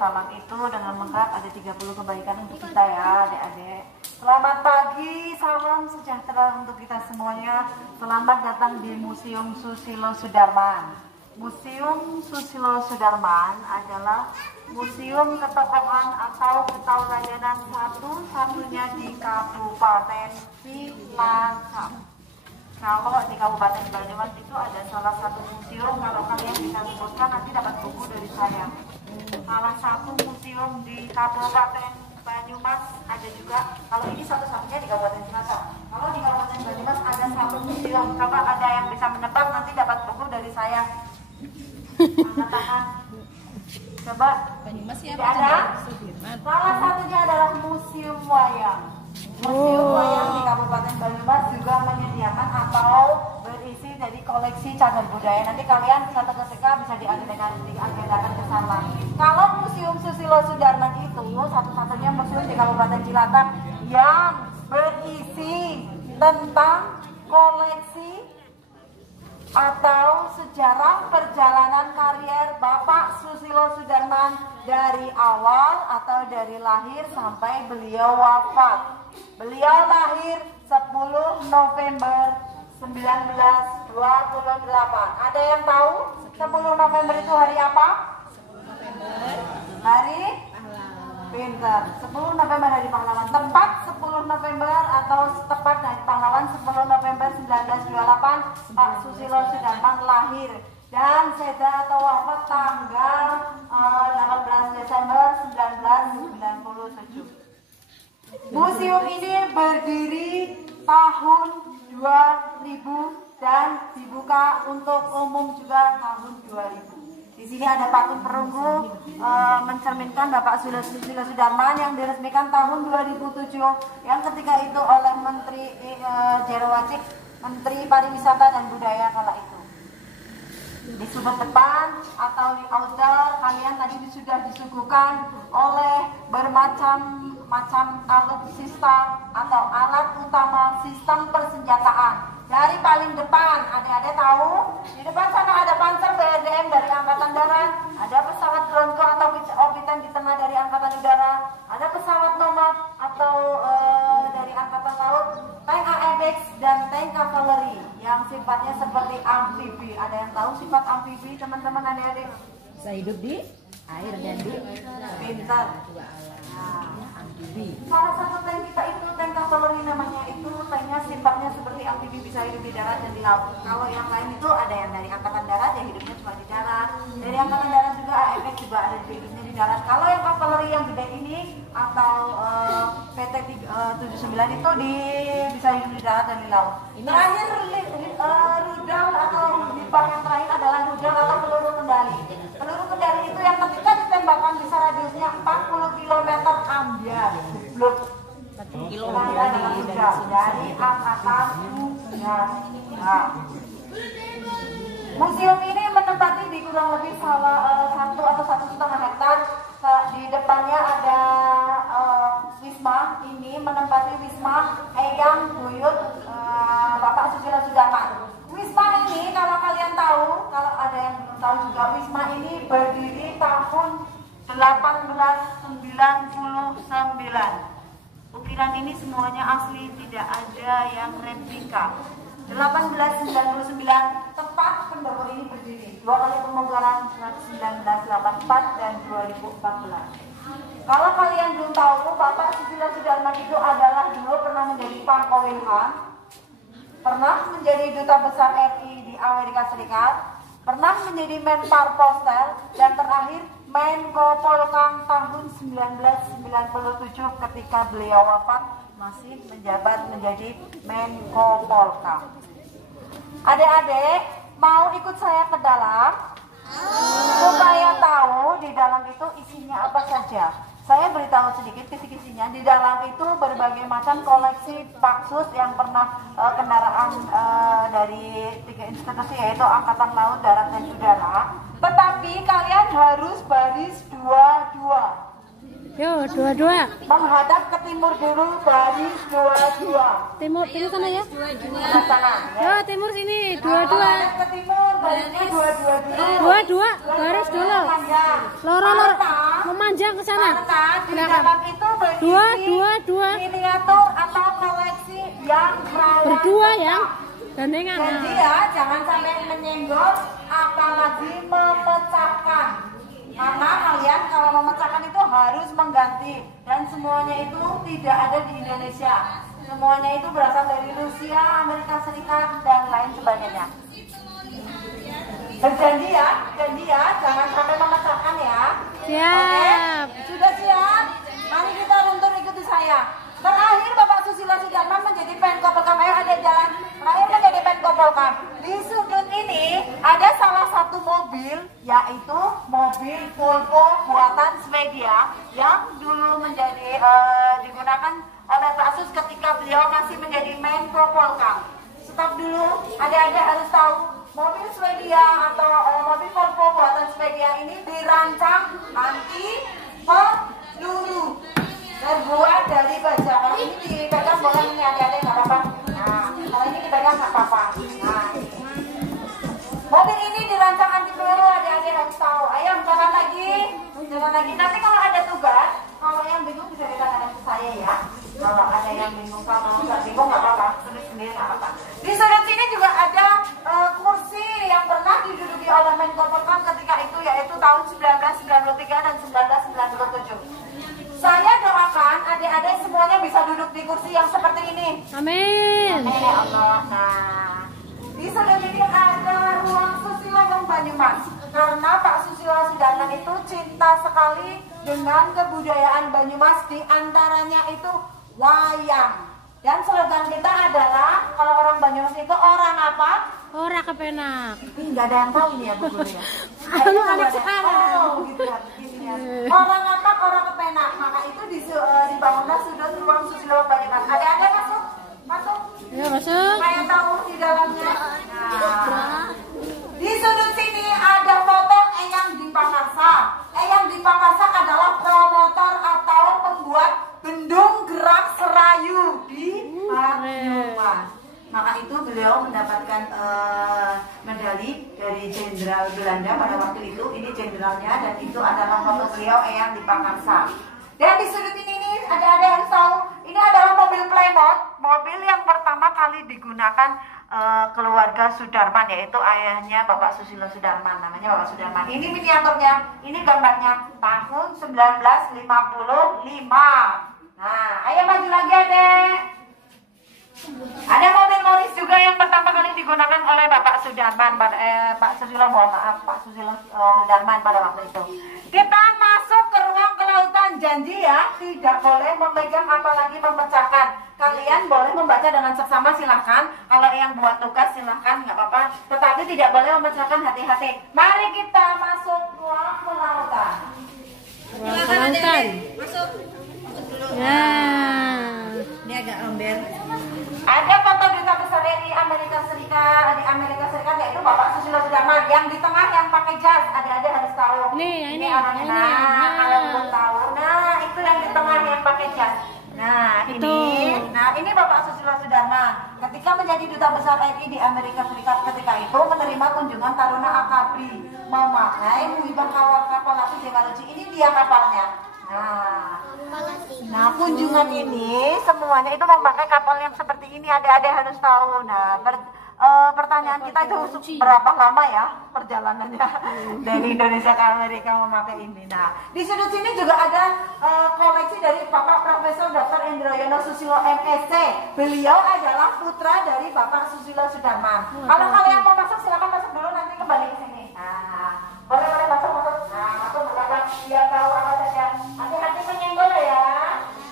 salam itu dengan lengkap ada 30 kebaikan untuk kita ya adik-adik. Selamat pagi, salam sejahtera untuk kita semuanya. Selamat datang di Museum Susilo Sudarman. Museum Susilo Sudarman adalah museum ketokohan atau ketauladanan satu-satunya di Kabupaten Cilacap. Kalau di Kabupaten Banyumas itu ada salah satu museum, kalau kalian bisa sebutkan nanti dapat buku dari saya. Salah satu museum di Kabupaten Banyumas ada juga, kalau ini satu-satunya di Kabupaten Cilacap. Kalau di Kabupaten Banyumas ada satu museum, coba ada yang bisa menebak nanti dapat buku dari saya. Angkat tangan. Coba. Banyumas ya, ada? Salah satunya adalah Museum Wayang. Museum Wayang di Kabupaten Banyumas juga menyediakan atau berisi dari koleksi cagar budaya. Nanti kalian satu ketika bisa diagendakan ke sana. Kalau Museum Susilo Sudarman itu satu-satunya museum di Kabupaten Cilacap yang berisi tentang koleksi atau sejarah perjalanan karier Bapak Susilo Sudarman dari awal atau dari lahir sampai beliau wafat. Beliau lahir 10 November 1928. Ada yang tahu 10 November itu hari apa? 10 November hari pintar. 10 November hari pahlawan. Tepat 10 November atau tepat hari pahlawan 10 November 1928 Pak Susilo Sudarman lahir dan seda atau wafat tanggal 18 Desember 1997. Museum ini berdiri tahun 2000 dan dibuka untuk umum juga tahun 2000. Di sini ada patung perunggu mencerminkan Bapak Susilo Sudarman yang diresmikan tahun 2007 yang ketika itu oleh Menteri Jero Wacik, Menteri Pariwisata dan Budaya kala itu. Di sudut depan atau di outdoor kalian tadi sudah disuguhkan oleh bermacam-macam alutsista atau alat utama sistem persenjataan. Dari paling depan, adik-adik tahu, di depan sana ada panser BRDM dari Angkatan Darat, ada pesawat Bronco atau Opitan di tengah dari Angkatan Udara, ada pesawat Nomad atau dari Angkatan Laut, tank AMX dan tank kavaleri yang sifatnya seperti amfibi. Ada yang tahu sifat amfibi, teman-teman adik-adik? Bisa hidup di air dan di pintar. amfibi. Salah satu tank kita itu tank kavaleri namanya, itu tanknya sifatnya seperti amfibi, bisa hidup di darat dan di laut. Kalau yang lain itu ada yang dari Angkatan Darat yang hidupnya cuma di darat, dari Angkatan Darat juga AMX juga ada hidupnya di darat. Kalau yang kavaleri yang gede ini atau PT 79 itu bisa hidup di darat dan di laut. Terakhir rudal atau bibak yang terakhir adalah rudal atau peluru kendali. Peluru kendali itu yang ketika ditembakkan bisa radiusnya 40 km ambiar. Belum 40 km dari Angkatan Udara. Museum ini menempati di kurang lebih 1 atau 1,5 hektar. Di depannya ada Wisma, ini menempati Wisma Eyang Buyut Bapak Susilo Sudarman. Wisma ini kalau kalian tahu, kalau ada yang belum tahu juga, Wisma ini berdiri tahun 1899. Ukiran ini semuanya asli, tidak ada yang replika. 1899 tepat pendopo ini berdiri. 2 kali pembongkaran 1984 dan 2014. Kalau kalian belum tahu, Bapak Susilo Sudarman itu adalah dulu pernah menjadi Pangkowilhan, pernah menjadi duta besar RI di Amerika Serikat, pernah menjadi Menpar Postel, dan terakhir Menko Polkam tahun 1997 ketika beliau wafat masih menjabat menjadi Menko Polkam. Adik-adik mau ikut saya ke dalam supaya tahu di dalam itu isinya apa saja. Saya beritahu sedikit kisi-kisinya. Di dalam itu berbagai macam koleksi Paksus yang pernah kendaraan dari 3 institusi, yaitu Angkatan Laut, Darat, dan Udara. Tetapi kalian harus baris 2-2. Yo, 2-2. Menghadap ke timur dulu, baris 2-2. Timur sana ya. Ke sana. Yo, timur sini, 2-2. Menghadap ke timur, barisnya 2-2 dulu. 2-2, baris dulu. Panjang. Loro-loro. Memanjang ke sana. Karena di Silakan. dalam itu berisi Dua. miniatur atau koleksi yang Berdua ya. Gandengan. Jadi ya, jangan sampai menyenggol apalagi memecahkan. Karena kalian kalau memecahkan itu harus mengganti. Dan semuanya itu tidak ada di Indonesia. Semuanya itu berasal dari Rusia, Amerika Serikat, dan lain sebagainya. Berjanji ya, jangan sampai memecahkan ya. Siap. Oke, sudah siap? Mari kita runtuh ikuti saya. Terakhir Bapak Susilo Sudarman menjadi Menko Polhukam. Ayo ada jalan. Terakhir menjadi Menko Polhukam. Di sudut ini ada salah satu mobil, yaitu mobil Volvo buatan Swedia yang dulu menjadi digunakan oleh Pak Sus ketika beliau masih menjadi Menko Polhukam. Stop dulu, ada harus tahu mobil Swedia atau mobil Volvo buatan Swedia ini dirancang anti peluru, terbuat dari baja. Kalau ini dipegang boleh, ini adik-adik nggak apa-apa. Nah, kalau ini dipegang nggak apa-apa. Nah, ini. Mobil ini dirancang anti peluru, adik-adik harus tahu. Ayo jalan lagi. Nanti kalau ada tugas, kalau yang bingung bisa ditanyakan ke saya ya. Kalau ada yang bingung, kalau nggak bingung nggak apa-apa, tulis sendiri nggak apa-apa. Di sudut sini juga ada kursi yang pernah diduduki oleh Menko Polhukam ketika itu, yaitu tahun 1993 dan 1997. Saya doakan adik-adik semuanya bisa duduk di kursi yang seperti ini. Amin. Amin ya Allah. Nah, di sudut ini ada ruang Susilo Wong Banyumas. Karena Pak Susilo Sudarman itu cinta sekali dengan kebudayaan Banyumas, di antaranya itu wayang. Dan slogan kita adalah kalau orang Banyumas itu orang apa? Orang kepenak. Nggak ada yang tahu ini ya Bu Guru ya. Anu anak sekarang. Oh, gitu kan. Orang apa? Orang kepenak. Maka itu dibangunlah sudut ruang Susilo Banyumas. Ada masuk? Masuk. Ya masuk. Saya tahu di dalamnya. Nah, di sudut sini ada foto Eyang Dipakarsa. Eyang Dipakarsa adalah promotor atau pembuat bendung gerak serayu di Banyumas. Maka itu beliau mendapatkan medali dari Jenderal Belanda pada waktu itu. Ini jenderalnya dan itu adalah foto beliau Eyang Dipakarsa. Dan di sudut ini nih ada yang tahu, ini adalah mobil Plymouth, mobil yang pertama kali digunakan keluarga Sudarman, yaitu ayahnya Bapak Susilo Sudarman, namanya Bapak Sudarman. Ini miniaturnya, ini gambarnya tahun 1955. Nah, ayo maju lagi adek. Ada mobil Morris juga yang pertama kali digunakan oleh Bapak Sudarman, Pak Susilo Sudarman pada waktu itu. Kita masuk ke ruang kelautan. Janji ya, tidak boleh memegang apalagi memecahkan. Kalian boleh membaca dengan seksama silahkan. Kalau yang buat tugas silahkan, nggak apa-apa. Tetapi tidak boleh memecahkan, hati-hati. Mari kita masuk ruang kelautan. Ruang kelautan. Masuk. Ya. Ini agak ember. Ada foto duta besar RI Amerika Serikat, yaitu Bapak Susilo Sudarman. Yang di tengah yang pakai jas, adik-adik harus tahu. Ini orangnya. Nah, kalau belum tahu, nah itu yang di tengah yang pakai jas. Nah ini Bapak Susilo Sudarman. Ketika menjadi duta besar RI di Amerika Serikat ketika itu menerima kunjungan Taruna Akabri memakai wibah kapal latih Jemaluji. Ini dia kapalnya. Nah, kunjungan ini semuanya itu memakai kapal yang seperti ini, adik-adik harus tahu. Nah, pertanyaan kita itu berapa lama ya perjalanannya dari Indonesia ke Amerika memakai ini. Nah, di sudut sini juga ada koleksi dari Bapak Profesor Dr. Indroyono Susilo MSc. Beliau adalah putra dari Bapak Susilo Sudarman. Kalau kalian mau masuk silakan masuk dulu, nanti kembali ke sini. Nah, boleh masuk. Nah, masuk belakang biar tahu apa saja. Hati-hati menyenggol ya.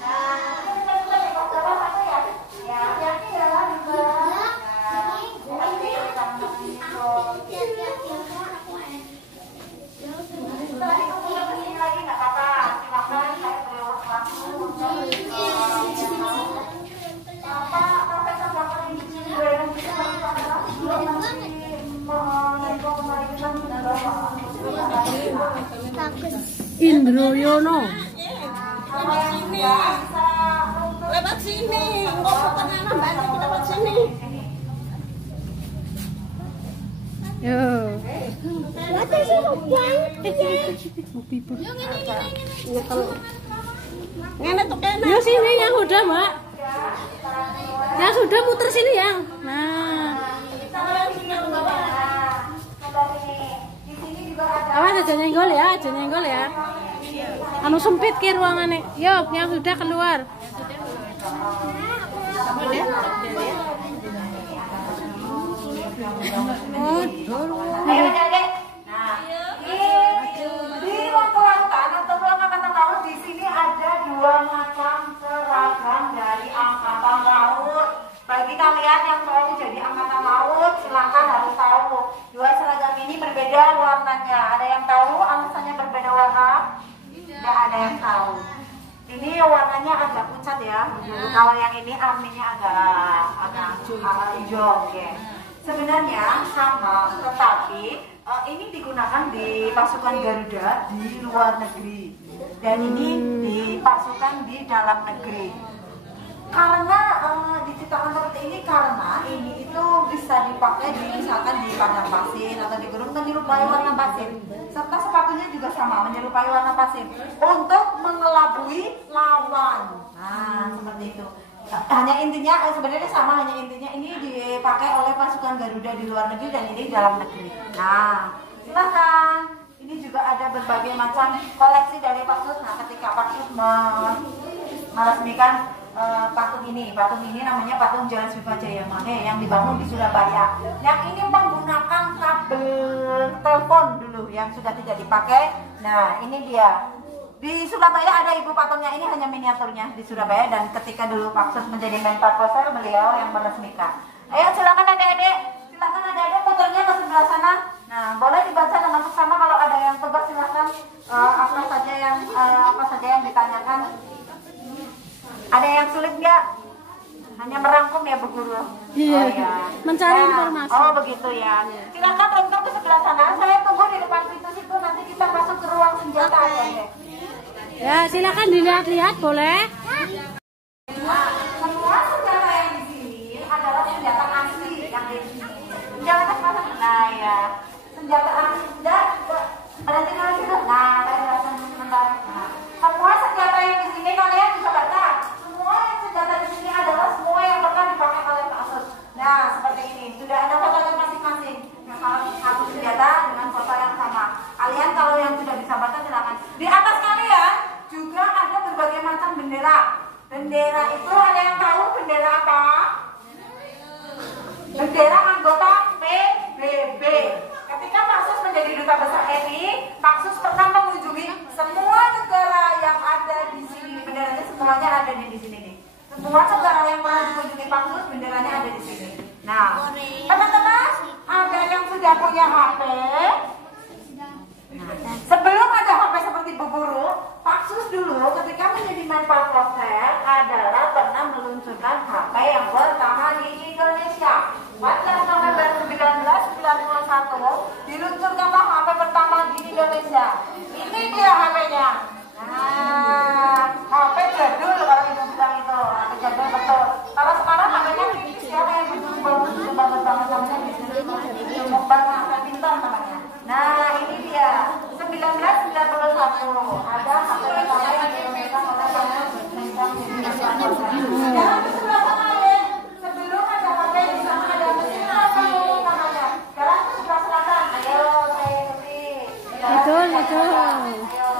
Nah, ini kita tengok sama satu ya. Ya, hati-hati ya juga. Setelah itu pulang ke sini lagi nggak apa-apa. Silakan saya beliau langsung. Bapak Profesor Dr. Indroyono Indroyono. Lewat sini, ngomong pernah bantu lewat sini. Yo. Ngene tuh kena. Yo sini yang udah, Mbak. Yang sudah muter sini yang. Nah. Awas aja nyenggol ya. Anu sempit ke ruangannya. Yo, yang sudah keluar. Ayo adik-adik. Nah, di ruang kelautan atau ruang angkatan laut di sini ada dua macam seragam dari angkatan laut. Bagi kalian yang mau jadi angkatan laut, silakan harus tahu. Dua seragam ini berbeda warnanya. Ada yang tahu alasannya berbeda warna? Tidak ada yang tahu. Ini warnanya agak pucat ya. Kalau yang ini arminya agak hijau. Oke. Sebenarnya sama, tetapi ini digunakan di pasukan Garuda di luar negeri dan ini dipasukan di dalam negeri. Karena diciptakan seperti ini karena ini itu bisa dipakai misalkan di padang pasir atau di gunung menyerupai warna pasir. Serta sepatunya juga sama menyerupai warna pasir untuk mengelabui lawan. Nah, seperti itu. Hanya intinya sebenarnya sama, hanya intinya ini dipakai oleh pasukan Garuda di luar negeri dan ini di dalam negeri. Nah, silakan. Ini juga ada berbagai macam koleksi dari Paksus. Nah, ketika Paksus meresmikan patung ini namanya patung Jalan Srivijaya Mahe yang dibangun di Surabaya. Yang ini menggunakan kabel telepon dulu yang sudah tidak dipakai. Nah, ini dia. Di Surabaya ada ibu patungnya, ini hanya miniaturnya di Surabaya dan ketika dulu Paksus menjadi Menparekraf beliau yang meresmikan. Ayo silakan adik-adik, motornya ke sebelah sana. Nah, boleh dibaca dengan seksama, kalau ada yang tugas silakan apa saja yang ditanyakan. Ada yang sulit nggak? Hanya merangkum ya Bu Guru. Iya. Oh, ya. Mencari informasi. Oh begitu ya. Silakan untuk ke sebelah sana. Saya tunggu di depan pintu situ. Nanti kita masuk ke ruang senjata ya. Ya, silakan dilihat-lihat boleh. Nah, semua senjata yang di sini adalah senjata asli yang di sini. Senjata apa? Nah ya, senjata asli. Berarti kalau itu, nah, saya jelaskan sebentar. Nah, semua senjata yang di sini kalian bisa baca. Semua senjata di sini adalah semua yang pernah dipakai oleh Paksus. Nah, seperti ini. Sudah ada fotonya masing-masing. Satu senjata dengan foto yang sama. Kalian kalau yang sudah bisa baca silakan. Di atas kalian juga ada berbagai macam bendera. Bendera itu ada yang tahu bendera apa? Bendera anggota PBB. Ketika Paksus menjadi duta besar RI, Paksus pernah mengunjungi semua negara yang ada di sini. Benderanya semuanya ada di sini nih. Semua negara yang pernah dikunjungi Paksus, benderanya ada di sini. Nah, teman-teman, ada yang sudah punya HP? Sebelum ada HP seperti Bu Guru, Paksus dulu ketika menjadi Menparekraf adalah pernah meluncurkan HP yang pertama di Indonesia. Pada November 1991 diluncurkanlah HP pertama di Indonesia. Ini dia HP-nya. Nah, HP jadul kalau ibu bilang itu, HP jadul betul. Kalau sekarang HP-nya tipis ya, kayak bagus banget namanya di sini. Mobile HP pintar namanya. Nah, ini dia 1991 ada HP pertama yang diluncurkan oleh sebelum ada HP di sana ada mesin apa namanya. Sekarang sebelah selatan. Ayo saya ikuti. Betul. Ayo.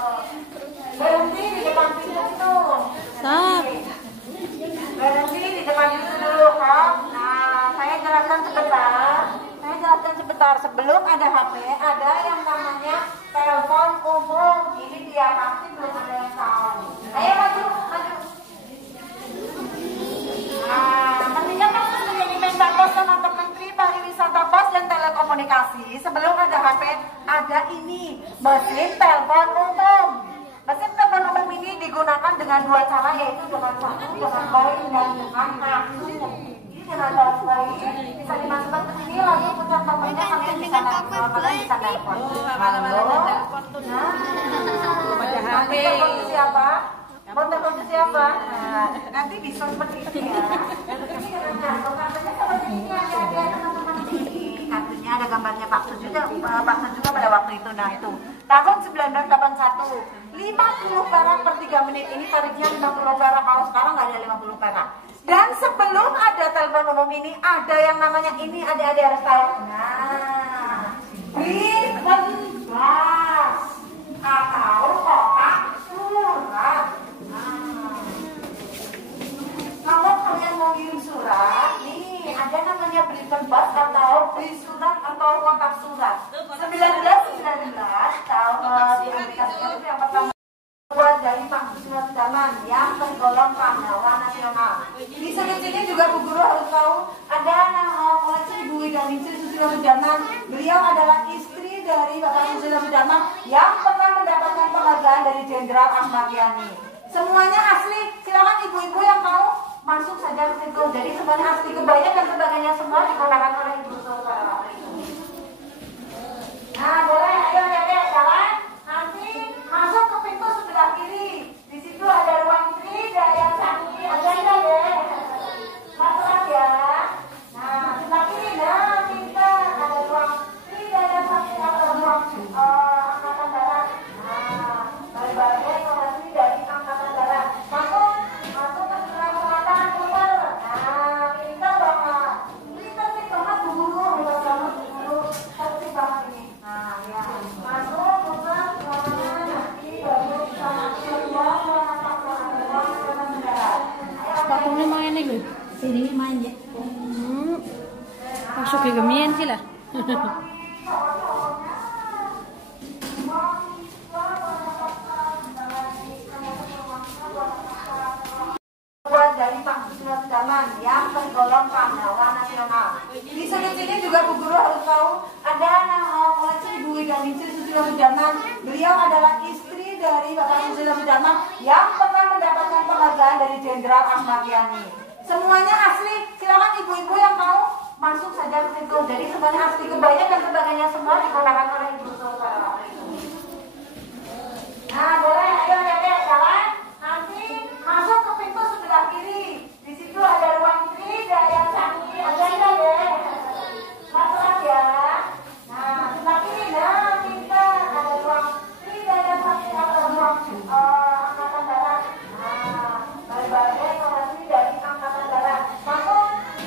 Berhenti di depan pintu itu. Stop. Berhenti di depan pintu dulu, Kak. Nah, saya jelaskan sebentar. Sebelum ada HP, ada yang namanya telepon umum. Ini dia pasti belum ada yang tahu. Ayo maju. Nah, ketika Paksus menjadi Menparekraf atau Menteri Pariwisata, Pos dan Telekomunikasi, sebelum ada HP, ada ini mesin telepon umum. Mesin telepon umum ini digunakan dengan dua cara, yaitu dengan koin dan dengan kartu. Ini dengan koin bisa dimasukkan ke sini, lalu putar tombolnya, kalian bisa telepon. Nanti telepon ke siapa? Mau telepon ke siapa? Nah, nanti bisa seperti ini ya. Ini dengan kartu, kartunya seperti ini, ada teman-teman di sini. Kartunya ada gambarnya Paksus juga pada waktu itu. Nah itu tahun 1981 50 perak per 3 menit, ini tarifnya 50 perak. Kalau sekarang nggak ada 50 perak. Dan sebelum ada telepon umum ini ada yang namanya ini, adik-adik harus tahu. Nah, Bebas atau kotak surat. Kalau kalian mau kirim surat, nih ada namanya beli bebas atau beli surat atau kotak surat. 1919 tahun di Amerika Serikat itu yang pertama buat dari surat zaman yang tergolong pahlawan nasional. Di sini juga Bu Guru harus tahu ada koleksi Ibu Widaningsih Susilo Sudarman. Beliau adalah istri dari Bapak Susilo Sudarman yang pernah mendapatkan penghargaan dari Jenderal Ahmad Yani. Semuanya asli, silakan ibu-ibu yang mau masuk saja ke situ. Jadi semuanya asli, kebaya dan sebagainya semua digunakan oleh ibu saudara. Nah, boleh, ayo adik-adik jalan. Nanti masuk ke pintu sebelah kiri. Di situ ada ruang Tri Daya Sakti. Ada ya? Masuk ya. Nah, sebelah kiri, nah, pintar. Ada ruang Tri Daya Sakti atau ruang Angkatan Darat. Nah, bareng-barengnya informasi dari Angkatan Darat. Masuk ke sebelah selatan, putar. Nah, pintar banget. Pintar sih banget Bu Guru. Pintar banget Bu Guru. Cantik banget ini. Nah, ya. Masuk, putar, nanti baru bisa masuk ruang Angkatan Darat. Sepatunya main nih gue. Sini main ya. Masuk ke gemian sih lah. Buat dari surat zaman yang tergolong pahlawan nasional. Di sini juga Bu Guru harus tahu ada koleksi Ibu Widaningsih Susilo Sudarman. Beliau adalah istri dari Bapak Susilo Sudarman yang pernah mendapatkan penghargaan dari Jenderal Ahmad Yani. Semuanya asli, silakan ibu-ibu yang mau masuk saja ke situ. Jadi semuanya asli, kebaya dan sebagainya semua digunakan oleh ibu saudara. Nah, boleh, ayo adik-adik jalan. Nanti masuk ke pintu sebelah kiri. Di situ ada ruang Tri Daya Sakti. Ada ya? Masuk ya. Nah, sebelah kiri, nah, pintar. Ada ruang Tri Daya Sakti atau ruang Angkatan Darat. Nah, bareng-barengnya informasi dari Angkatan Darat.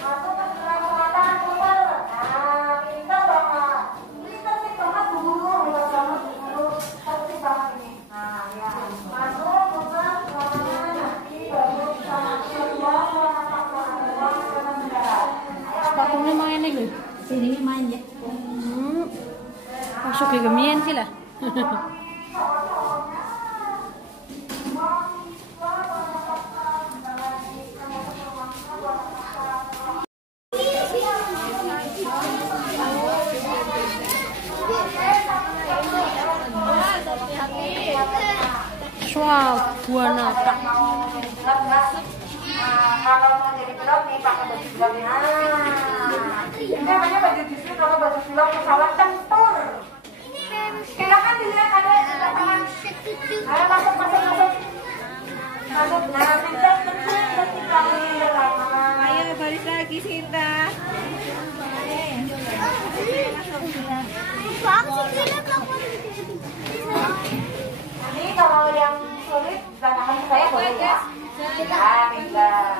Masuk ke sebelah selatan, putar. Nah, pintar banget. Pintar sih banget Bu Guru. Pintar banget Bu Guru. Cantik banget ini. Nah, ya. Masuk, putar, nanti baru bisa masuk ruang Angkatan Darat. Sepatunya main nih gue. Sini main ya. Masuk ke gemian sih lah. Wow, buah napak. Mau jadi gelap enggak? Nah, kalau mau jadi gelap nih pakai baju gelap. Nah, ini namanya baju bisu. Kalau baju gelap pesawat tempur. Silakan dilihat ada di lapangan. Ayo masuk. Masuk. Nah, pintar cantik kamu di lapangan. Ayo baris lagi Sinta. Ini kalau yang sulit tanyakan ke saya boleh ya. Pintar.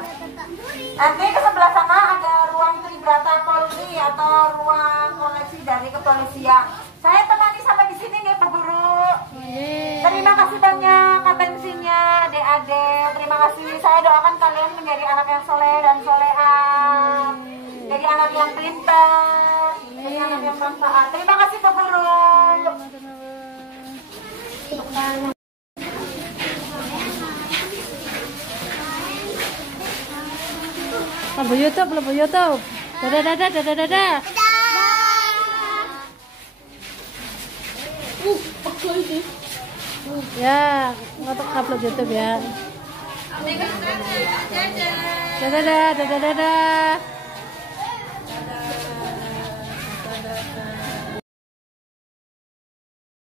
Nanti ke sebelah sana ada ruang Tribrata Polri atau ruang koleksi dari kepolisian. Saya temani sampai di sini nih Bu Guru. Terima kasih banyak atensinya adik-adik. Terima kasih. Saya doakan kalian menjadi anak yang soleh dan soleha. Jadi anak yang pintar, jadi anak yang manfaat. Terima kasih Bu Guru. Lebu YouTube. Dadah. Ya, ngotok upload YouTube ya. Dadah.